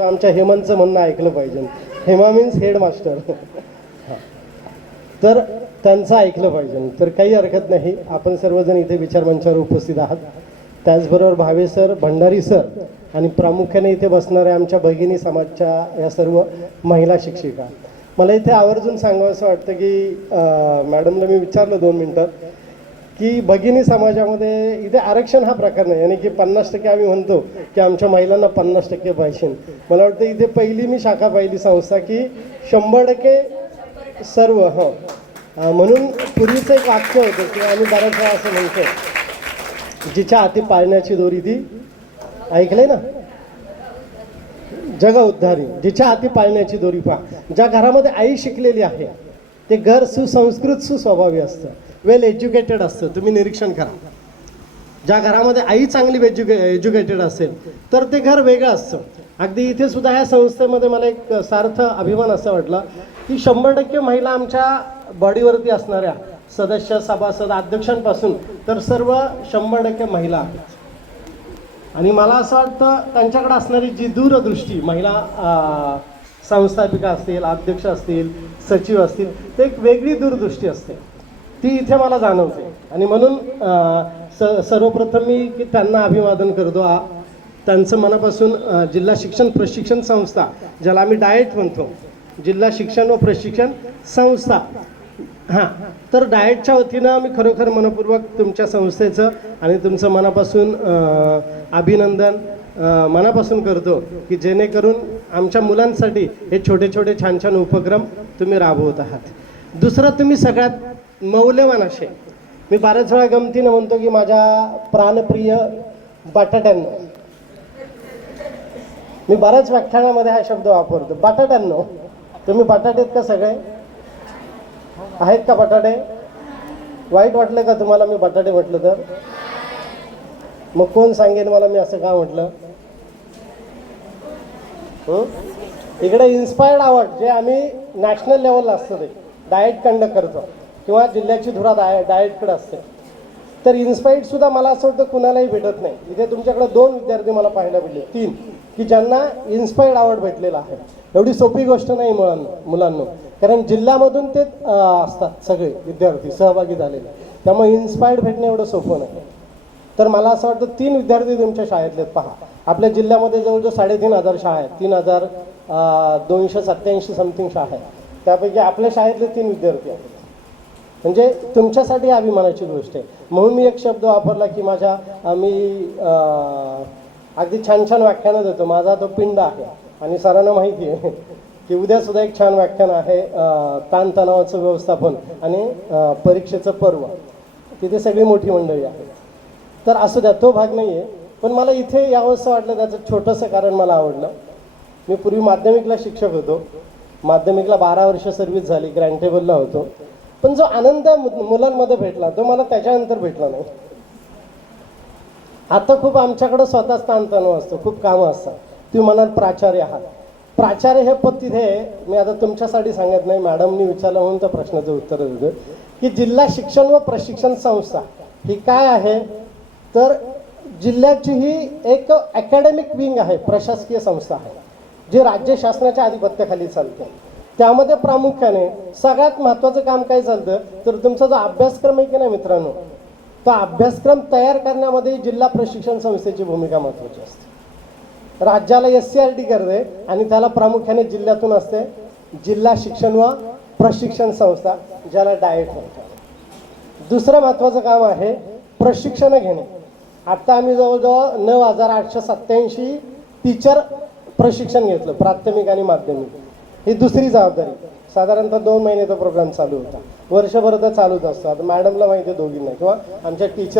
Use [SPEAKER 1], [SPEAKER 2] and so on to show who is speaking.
[SPEAKER 1] तर आमच्या हेमंतचं म्हणणं ऐकलं पाहिजे. हेमा मीन्स हेडमास्टर तर त्यांचं ऐकलं पाहिजे. तर काही हरकत नाही. आपण सर्वजण इथे विचारमंचावर उपस्थित आहात. त्याचबरोबर भावे सर भंडारी सर आणि प्रामुख्याने इथे बसणाऱ्या आमच्या भगिनी समाजच्या या सर्व महिला शिक्षिका. मला इथे आवर्जून सांगावं असं वाटतं की मॅडमला मी विचारलं दोन मिनटात की भगिनी समाजामध्ये इथे आरक्षण हा प्रकार नाही. आणि की पन्नास टक्के आम्ही म्हणतो की आमच्या महिलांना पन्नास टक्के पाहिजे. मला वाटतं इथे पहिली मी शाखा पाहिली संस्था की शंभर टक्के सर्व हं. म्हणून पूर्वीचं एक वाक्य होतं की आम्ही बऱ्याच वेळा असं म्हणतो जिच्या हाती पाळण्याची दोरी ती ऐकलंय ना? जग उद्धारी जिच्या हाती पाळण्याची दोरी पहा. ज्या घरामध्ये आई शिकलेली आहे ते घर सुसंस्कृत सुस्वभावी असतं. वेल एज्युकेटेड असतं. तुम्ही निरीक्षण करा. ज्या घरामध्ये आई चांगली एज्युके एज्युकेटेड असेल तर ते घर वेगळं असतं. अगदी इथे सुद्धा ह्या संस्थेमध्ये मला एक सार्थ अभिमान असं वाटला की शंभर टक्के महिला आमच्या बॉडीवरती असणाऱ्या सदस्य सभासद अध्यक्षांपासून तर सर्व शंभर टक्के महिला आहेत. आणि मला असं वाटतं त्यांच्याकडे असणारी जी दूरदृष्टी महिला संस्थापिका असतील अध्यक्ष असतील सचिव असतील ते एक वेगळी दूरदृष्टी असते. ती इथे मला जाणवते. आणि म्हणून स सर्वप्रथम मी की त्यांना अभिवादन करतो. आ त्यांचं मनापासून जिल्हा शिक्षण प्रशिक्षण संस्था ज्याला आम्ही डाएट म्हणतो जिल्हा शिक्षण व प्रशिक्षण संस्था. हां तर डाएटच्या वतीनं मी खरोखर मनपूर्वक तुमच्या संस्थेचं आणि तुमचं मनापासून अभिनंदन मनापासून करतो की जेणेकरून आमच्या मुलांसाठी हे छोटे छोटे छान छान उपक्रम तुम्ही राबवत आहात. दुसरं तुम्ही सगळ्यात मौल्यवान असे. मी बऱ्याच वेळा गमतीनं म्हणतो की माझ्या प्राणप्रिय बटाट्यांनो. मी बऱ्याच व्याख्यानामध्ये हा शब्द वापरतो. बटाट्यांनो. तुम्ही बटाटेत का सगळे? आहेत का बटाटे? वाईट वाटलं का तुम्हाला? मी बटाटे म्हटलं तर. मग कोण सांगेन मला? मी असं का म्हटलं? इकडे इन्स्पायर्ड आवड जे आम्ही नॅशनल लेवलला असतं ते. डाएट कंडक्ट करतो. किंवा जिल्ह्याची धुरा डाय डायटकडे असते. तर इन्स्पायर्ड सुद्धा मला असं वाटतं कुणालाही भेटत नाही. इथे तुमच्याकडे दोन विद्यार्थी मला पाहायला भेटले. तीन. की ज्यांना इन्स्पायर्ड अवॉर्ड भेटलेला आहे. एवढी सोपी गोष्ट नाही मुलांना मुलांना. कारण जिल्ह्यामधून ते असतात सगळे विद्यार्थी सहभागी झालेले. त्यामुळे इन्स्पायर्ड भेटणं एवढं सोपं नाही. तर मला असं वाटतं तीन विद्यार्थी तुमच्या शाळेतले आहेत. पहा. आपल्या जिल्ह्यामध्ये जवळजवळ साडेतीन हजार शाळा आहेत. तीन हजार दोनशे सत्याऐंशी समथिंग शाळा आहेत. त्यापैकी आपल्या शाळेतले तीन विद्यार्थी आहेत. म्हणजे तुमच्यासाठी अभिमानाची गोष्ट आहे. म्हणून मी एक शब्द वापरला की माझ्या मी अगदी छान छान व्याख्यानं देतो. माझा तो पिंड आहे. आणि सरांना माहिती आहे की उद्या सुद्धा एक छान व्याख्यान आहे ताणतणावाचं व्यवस्थापन आणि परीक्षेचं पर्व. तिथे सगळी मोठी मंडळी आहे तर असू द्या तो भाग नाही आहे पण मला इथे यावंसं वाटलं त्याचं छोटंसं कारण मला आवडलं. मी पूर्वी माध्यमिकला शिक्षक होतो. माध्यमिकला बारा वर्ष सर्व्हिस झाली ग्रँटेबलला होतो. पण जो आनंद मुलांमध्ये भेटला तो मला त्याच्यानंतर भेटला नाही. आता खूप आमच्याकडं स्वतःच ताणतणाव असतो खूप कामं असतात. तुम्ही म्हणाल प्राचार्य आहात. प्राचार्य हे पद तिथे मी आता तुमच्यासाठी सांगत नाही मॅडमनी विचारलं म्हणून त्या प्रश्नाचं उत्तर देतो की जिल्हा शिक्षण व प्रशिक्षण संस्था ही काय आहे? तर जिल्ह्याची ही एक अकॅडमिक विंग आहे प्रशासकीय संस्था आहे जी राज्य शासनाच्या आधिपत्याखाली चालते. त्यामध्ये प्रामुख्याने सगळ्यात महत्त्वाचं काम काय चालतं तर तुमचा जो अभ्यासक्रम आहे की नाही मित्रांनो? तो अभ्यासक्रम तयार करण्यामध्ये जिल्हा प्रशिक्षण संस्थेची भूमिका महत्त्वाची असते. राज्याला एस सी आर टी करते आणि त्याला प्रामुख्याने जिल्ह्यातून असते जिल्हा शिक्षण व प्रशिक्षण संस्था ज्याला डायट म्हणतात. दुसरं महत्त्वाचं काम आहे प्रशिक्षण घेणे. आता आम्ही जवळजवळ नऊ हजार आठशे सत्याऐंशी टीचर प्रशिक्षण घेतलं प्राथमिक आणि माध्यमिक. ही दुसरी जबाबदारी. साधारणतः दोन महिने तो प्रोग्राम चालू होता. वर्षभर तर चालूच असतो. आता मॅडमला माहिती आहे दोघींना किंवा आमच्या टीचर